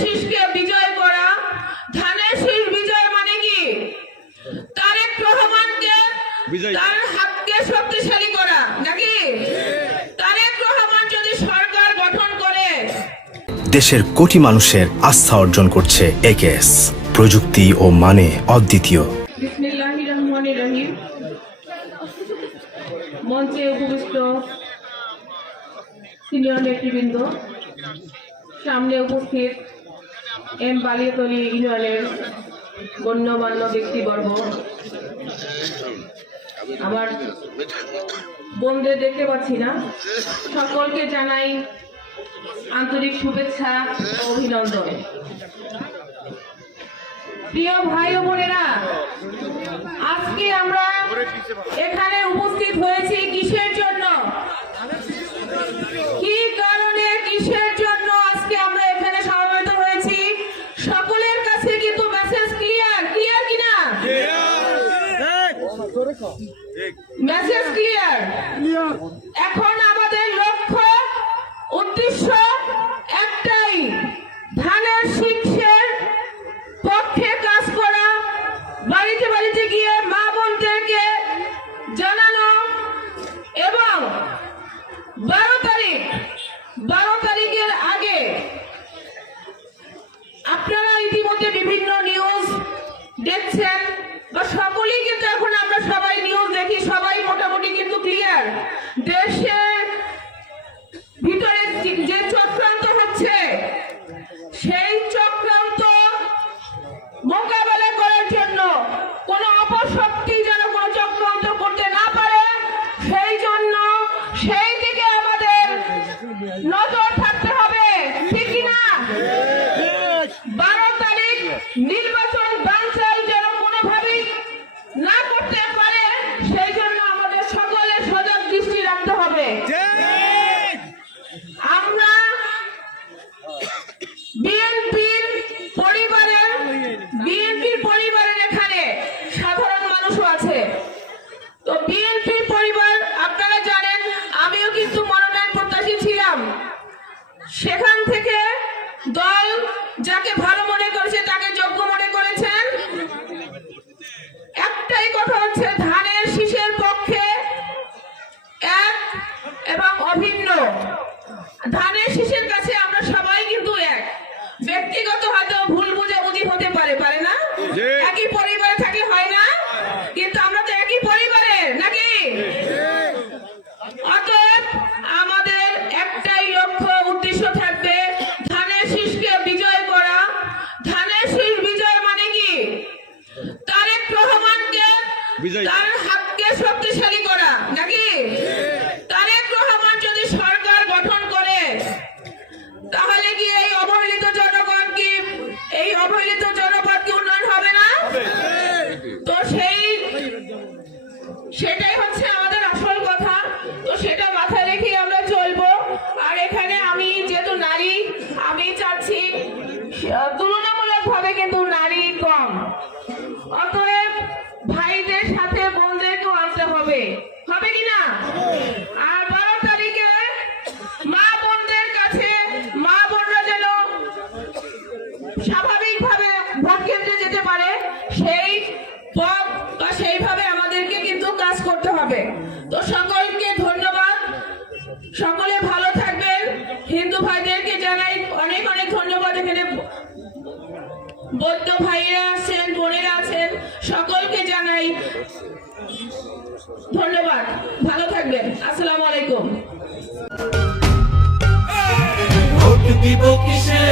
শীষকে বিজয় করা। ধানের শীষ বিজয় মানে কি? তারেক রহমানকে তার হাতকে শক্তিশালী করা নাকি? তারেক রহমান যদি সরকার গঠন করে দেশের কোটি মানুষের আস্থা অর্জন করছে একেএস, প্রযুক্তি ও মানে অদ্বিতীয়। বিসমিল্লাহির রহমানির রহিম। মঞ্চে উপবিষ্ট সিনিয়র নেতৃবৃন্দ, সামনে উপস্থিত এম বালিয়াতলী ইউনিয়নের গণ্যমান্য ব্যক্তিবর্গ, আমার বোনদের দেখতে পাচ্ছি না, সকলকে জানাই আন্তরিক শুভেচ্ছা ও অভিনন্দন। প্রিয় ভাই ও বোনেরা, আজকে আমরা এখানে উপস্থিত হয়েছি কিসের জন্য? কি কারণে, কিসের জন্য আজকে আমরা এখানে সমবেত হয়েছি? সকলের কাছে কিন্তু মেসেজ ক্লিয়ার, ক্লিয়ার কিনা? Message clear. এখন আমাদের লক্ষ্য, উদ্দেশ্য একটাই, ধানের শীষের পক্ষে কাজ করা, বাড়িতে বাড়িতে গিয়ে মা বোনদেরকে জানানো এবং 12 তারিখের আগে আপনারা ইতিমধ্যে বিভিন্ন নিউজ দেখছেন বা সকলেই কিন্তু এখন আমরা সবাই নিউজ দেখি, সবাই মোটামুটি কিন্তু ক্লিয়ার। দেশের ভিতরে যে চক্রান্ত হচ্ছে সেই চক্রান্ত মোকাবেলা করার জন্য কোন অপশক্তি যেন কোন চক্রান্ত করতে না পারে, সেই জন্য সেই দিকে আমাদের নজর থাকতে হবে, ঠিক কিনা? 12 তারিখ নির্বাচন বানচাল যেন কোনোভাবেই না করতে পারে, সেই জন্য আমাদের সকলের সজাগ দৃষ্টি রাখতে হবে। আমরা বিএনপির পরিবারের এখানে সাধারণ মানুষও আছে। তো বিএনপির পরিবার আপনারা জানেন, আমিও কিন্তু মনোনয়ন প্রত্যাশী ছিলাম। সেখান থেকে দল যাকে ভালো মনে করেছে, তাকে যোগ্য মনে করেছেন। একটাই কথা হচ্ছে, ধানের শীষের পক্ষে এক এবং অভিন্ন। ধানের শীষের কাছে আমরা সবাই কিন্তু এক। ব্যক্তিগত হয়তো ভুল বুঝাবুঝি হতে পারে, পারে না? একই পরিবারে থাকলে হয় না, কিন্তু আমরা তো একই পরিবারের নাকি? অতএব আমাদের একটাই লক্ষ্য, উদ্দেশ্য থাকবে ধানের শীষকে বিজয় করা। ধানের শীষ বিজয় মানে কি? তারেক রহমানকে তার হাতকে শক্তিশালী করা নাকি? তারেক রহমান যদি সরকার গঠন করে তাহলে কি এই অবহেলিত জনগণ কি, এই অবহেলিত জনপদ কি উন্নয়ন হবে না? তো সেটাই হচ্ছে আমাদের আসল কথা। তো সেটা মাথায় রেখে আমরা চলবো। আর এখানে আমি যেহেতু নারী, আমি চাচ্ছি তুলনামূলকভাবে কিন্তু নারী কম। অতএব ভাইদের সাথে বোনদেরকেও আনতে হবে, হবে কিনা? আর 12 তারিখে মা বোনদের কাছে, মা বোনরা যেন স্বাভাবিকভাবে ভোট কেন্দ্রে যেতে পারে, সেই পথ বা সেইভাবে আমাদেরকে কিন্তু কাজ করতে হবে। তো সকলকে ধন্যবাদ, সকলে ভালো থাকবেন। হিন্দু ভাইদেরকে জানাই অনেক অনেক ধন্যবাদ। এখানে বৌদ্ধ ভাইরা আছেন, বোনেরা আছেন, সকলকে জানাই ধন্যবাদ। ভালো থাকবেন। আসসালামু আলাইকুম। ভোট দিব কিসে?